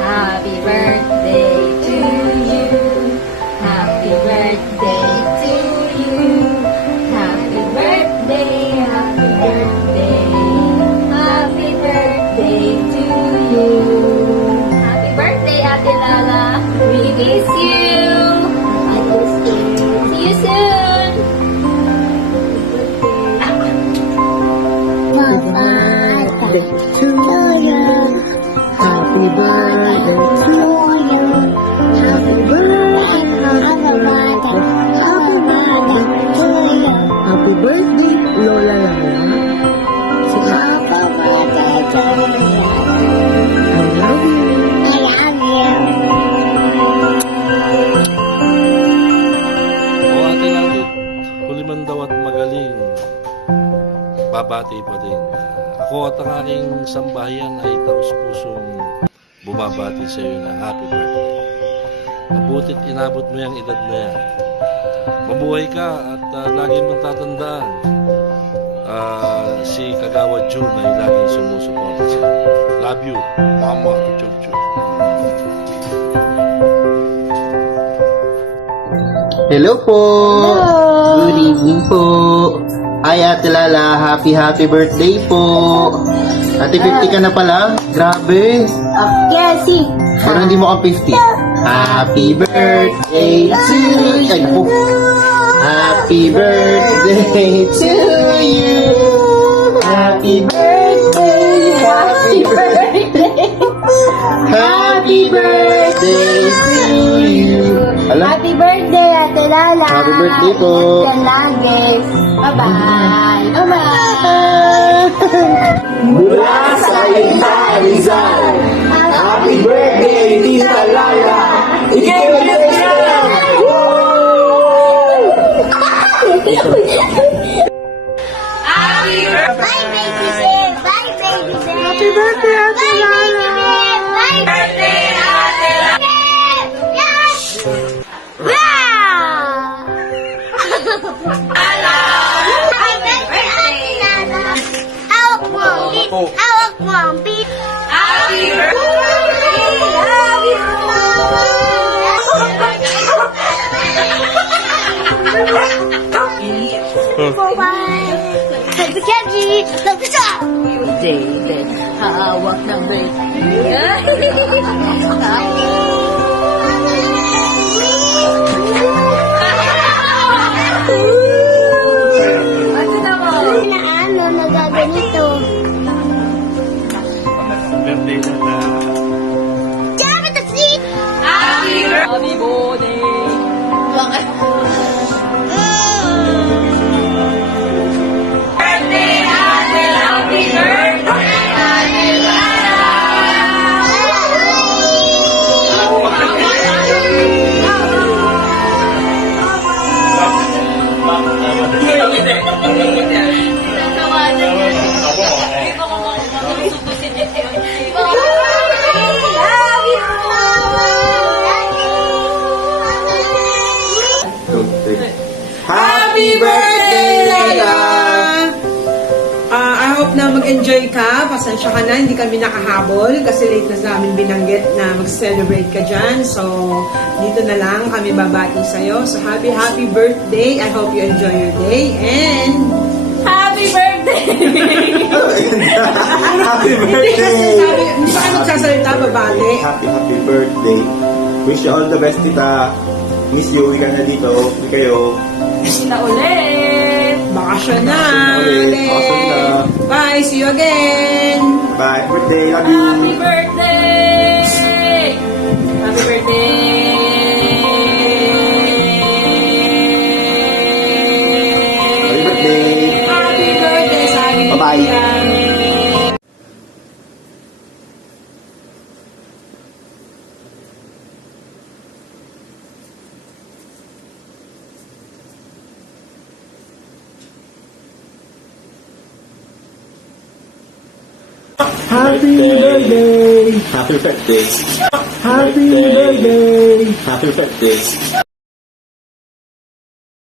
Happy birthday to you. Happy birthday to you. Happy birthday, happy birthday. Happy birthday to you. Happy birthday, Ate Lala. We miss you. I miss you. See you soon. Birthday to you. Happy birthday to you. Happy birthday, happy birthday, happy birthday to you. Happy birthday, Lola Lala. Happy birthday to you. I love you. I love you. O Ate Lali, huli man daw at magaling. Babati pa din. Ako at ang aking sambahayan ay taus-pusong bumabati sa iyo na happy birthday. Mabutit inabot mo yung edad na yan. Mabuhay ka at lagi mong tatandaan. Si Kagawad June ay laging sumusuporta sa iyo. Love you, Mama Chuchu. Hello po! Good evening po! Ay, Ate Lala, happy birthday po! Ate, 50 ka na pala? Grabe! Yes, Parang hindi mo ka 50. Happy birthday to you! Ay, po! Happy birthday to you! Happy birthday! Happy birthday! Happy birthday to you! Alam? Happy birthday, Ate Lala. Happy birthday po. Yan lagi. Bye-bye. Bye-bye. Mula sa Inta Rizal, happy birthday, Tita Lala! Ikemit yan! Bye, baby bear. Bye, baby bear. Happy birthday, Ate Lala. Bye, birthday, Ate Lala. Yes! Wow! Happy birthday, Ate Lala. Hawak mo ang beat. Hawak mo ang beat. Happy birthday. Love you. Bye-bye. Happy candy. Love you. Day, hawak ng break. Ano naman? Na ano, nagaganito. Birthday na na. Damn it, the seat! Happy birthday! Happy birthday, Lala! I hope na mag-enjoy ka. Pasensya ka na, hindi kami nakahabol kasi late na namin binanggit na mag-celebrate ka dyan. So, dito na lang kami babati sa'yo. So, happy birthday. I hope you enjoy your day. And, Happy birthday! Happy hindi birthday! pa ka magsasalita, babati. Happy birthday! Wish you all the best, Tita. Miss you, uwi ka na dito. Uwi kayo. Na ulit! Bakasyon na. Ulit. Awesome na. Bye. See you again. Bye. Happy birthday. Love you. Happy birthday! Happy birthday! Happy birthday. Happy birthday sa akin. Bye-bye. Happy birthday! Happy birthday. Happy birthday! Happy birthday.